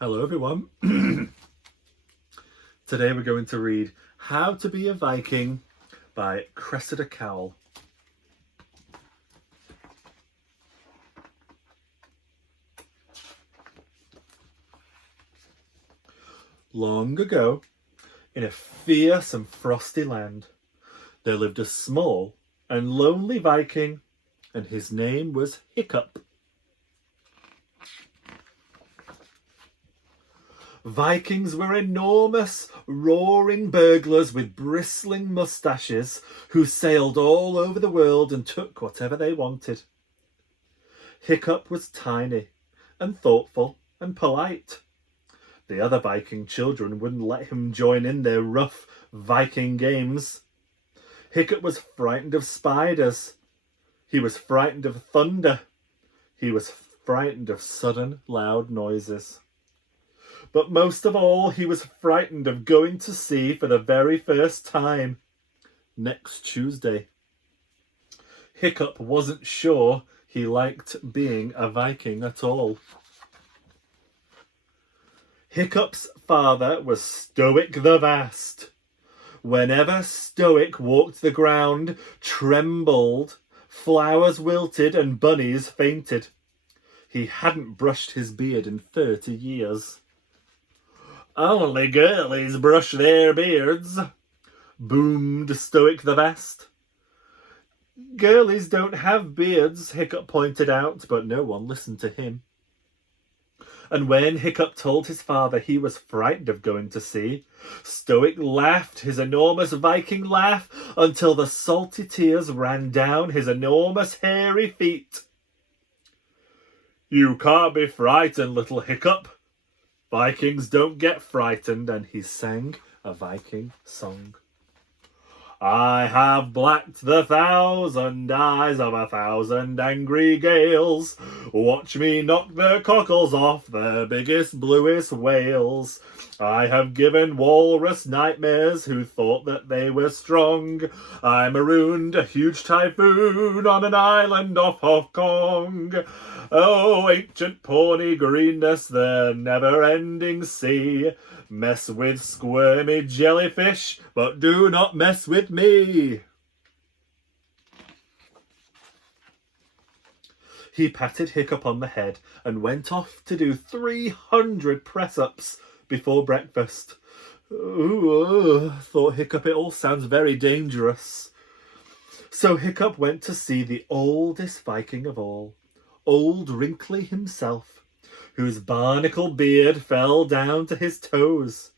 Hello everyone. Today we're going to read How to Be a Viking by Cressida Cowell. Long ago, in a fierce and frosty land, there lived a small and lonely Viking, and his name was Hiccup. Vikings were enormous, roaring burglars with bristling moustaches who sailed all over the world and took whatever they wanted. Hiccup was tiny and thoughtful and polite. The other Viking children wouldn't let him join in their rough Viking games. Hiccup was frightened of spiders. He was frightened of thunder. He was frightened of sudden, loud noises. But most of all, he was frightened of going to sea for the very first time next Tuesday. Hiccup wasn't sure he liked being a Viking at all. Hiccup's father was Stoic the Vast. Whenever Stoic walked the ground, trembled, flowers wilted and bunnies fainted. He hadn't brushed his beard in 30 years. "Only girlies brush their beards," boomed Stoic the Vast. "Girlies don't have beards," Hiccup pointed out, but no one listened to him. And when Hiccup told his father he was frightened of going to sea, Stoic laughed his enormous Viking laugh until the salty tears ran down his enormous hairy feet. "You can't be frightened, little Hiccup. Vikings don't get frightened," and he sang a Viking song. "I have blacked the 1,000 eyes of 1,000 angry gales. Watch me knock the cockles off the biggest, bluest whales. I have given walrus nightmares who thought that they were strong. I marooned a huge typhoon on an island off Hong Kong. Oh, ancient Pawnee greenness, the never-ending sea. Mess with squirmy jellyfish, but do not mess with me." He patted Hiccup on the head and went off to do 300 press-ups before breakfast. "Ooh," thought Hiccup, "it all sounds very dangerous." So Hiccup went to see the oldest Viking of all, Old Wrinkly himself, whose barnacle beard fell down to his toes.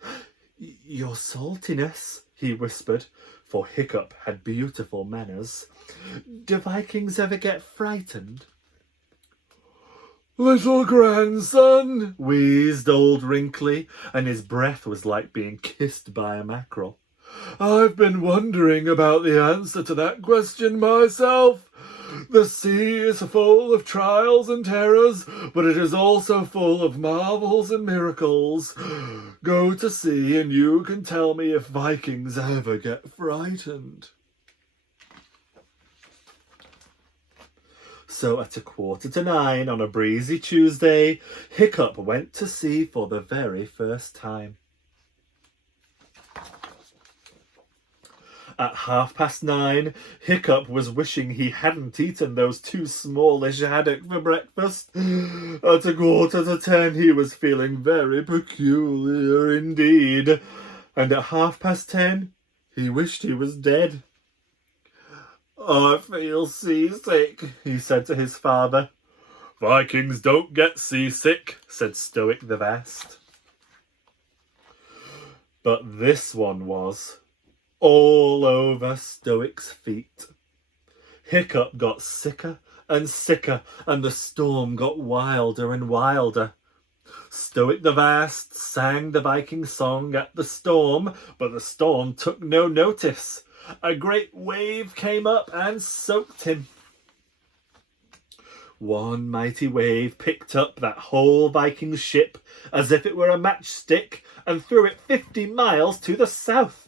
"Your saltiness," he whispered, for Hiccup had beautiful manners, "do Vikings ever get frightened?" "Little grandson," wheezed Old Wrinkly, and his breath was like being kissed by a mackerel, "I've been wondering about the answer to that question myself. The sea is full of trials and terrors, but it is also full of marvels and miracles. Go to sea and you can tell me if Vikings ever get frightened." So at 8:45 on a breezy Tuesday, Hiccup went to sea for the very first time. At 9:30, Hiccup was wishing he hadn't eaten those 2 smallish haddock for breakfast. At 9:45, he was feeling very peculiar indeed. And at 10:30, he wished he was dead. "I feel seasick," he said to his father. "Vikings don't get seasick," said Stoic the Vast. But this one was all over Stoic's feet. Hiccup got sicker and sicker, and the storm got wilder and wilder. Stoic the Vast sang the Viking song at the storm, but the storm took no notice. A great wave came up and soaked him. One mighty wave picked up that whole Viking ship as if it were a matchstick and threw it 50 miles to the south.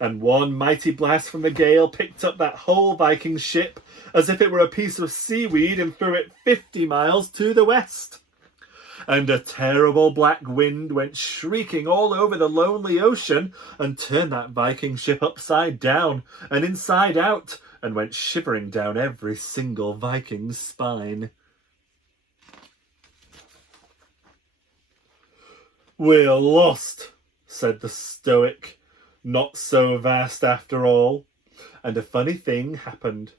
And one mighty blast from the gale picked up that whole Viking ship as if it were a piece of seaweed and threw it 50 miles to the west. and a terrible black wind went shrieking all over the lonely ocean and turned that Viking ship upside down and inside out and went shivering down every single Viking's spine. "We're lost," said the stoic, not so vast after all. And a funny thing happened.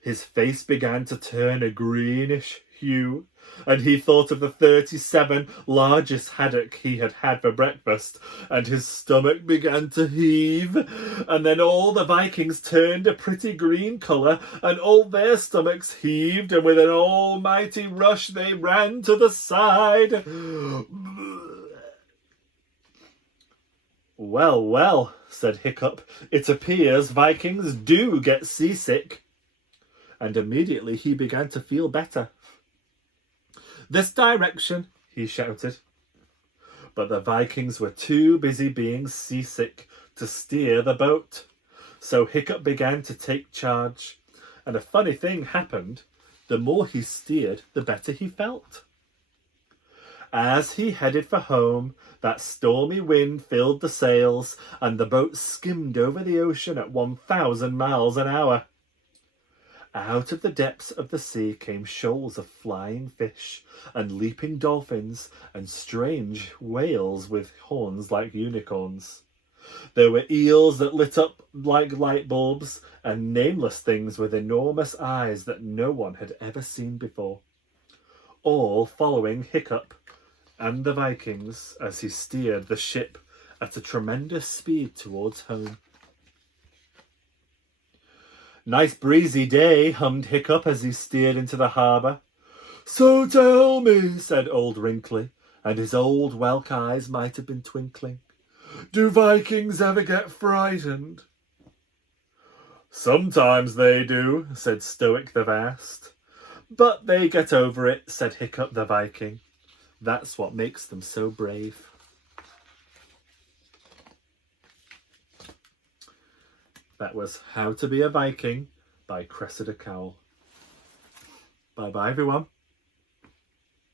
His face began to turn a greenish hue, and he thought of the 37 largest haddock he had had for breakfast, and his stomach began to heave, and then all the Vikings turned a pretty green colour, and all their stomachs heaved, and with an almighty rush they ran to the side. "Well, well," said Hiccup, "it appears Vikings do get seasick." And immediately he began to feel better. "This direction," he shouted. But the Vikings were too busy being seasick to steer the boat. So Hiccup began to take charge. And a funny thing happened. The more he steered, the better he felt. As he headed for home, that stormy wind filled the sails, and the boat skimmed over the ocean at 1,000 miles an hour. Out of the depths of the sea came shoals of flying fish, and leaping dolphins, and strange whales with horns like unicorns. There were eels that lit up like light bulbs, and nameless things with enormous eyes that no one had ever seen before, all following Hiccup and the Vikings as he steered the ship at a tremendous speed towards home. "Nice breezy day," hummed Hiccup as he steered into the harbour. "So tell me," said Old Wrinkly, and his old whelk eyes might have been twinkling, "do Vikings ever get frightened?" "Sometimes they do," said Stoic the Vast. "But they get over it," said Hiccup the Viking. "That's what makes them so brave." That was How to Be a Viking by Cressida Cowell. Bye-bye, everyone.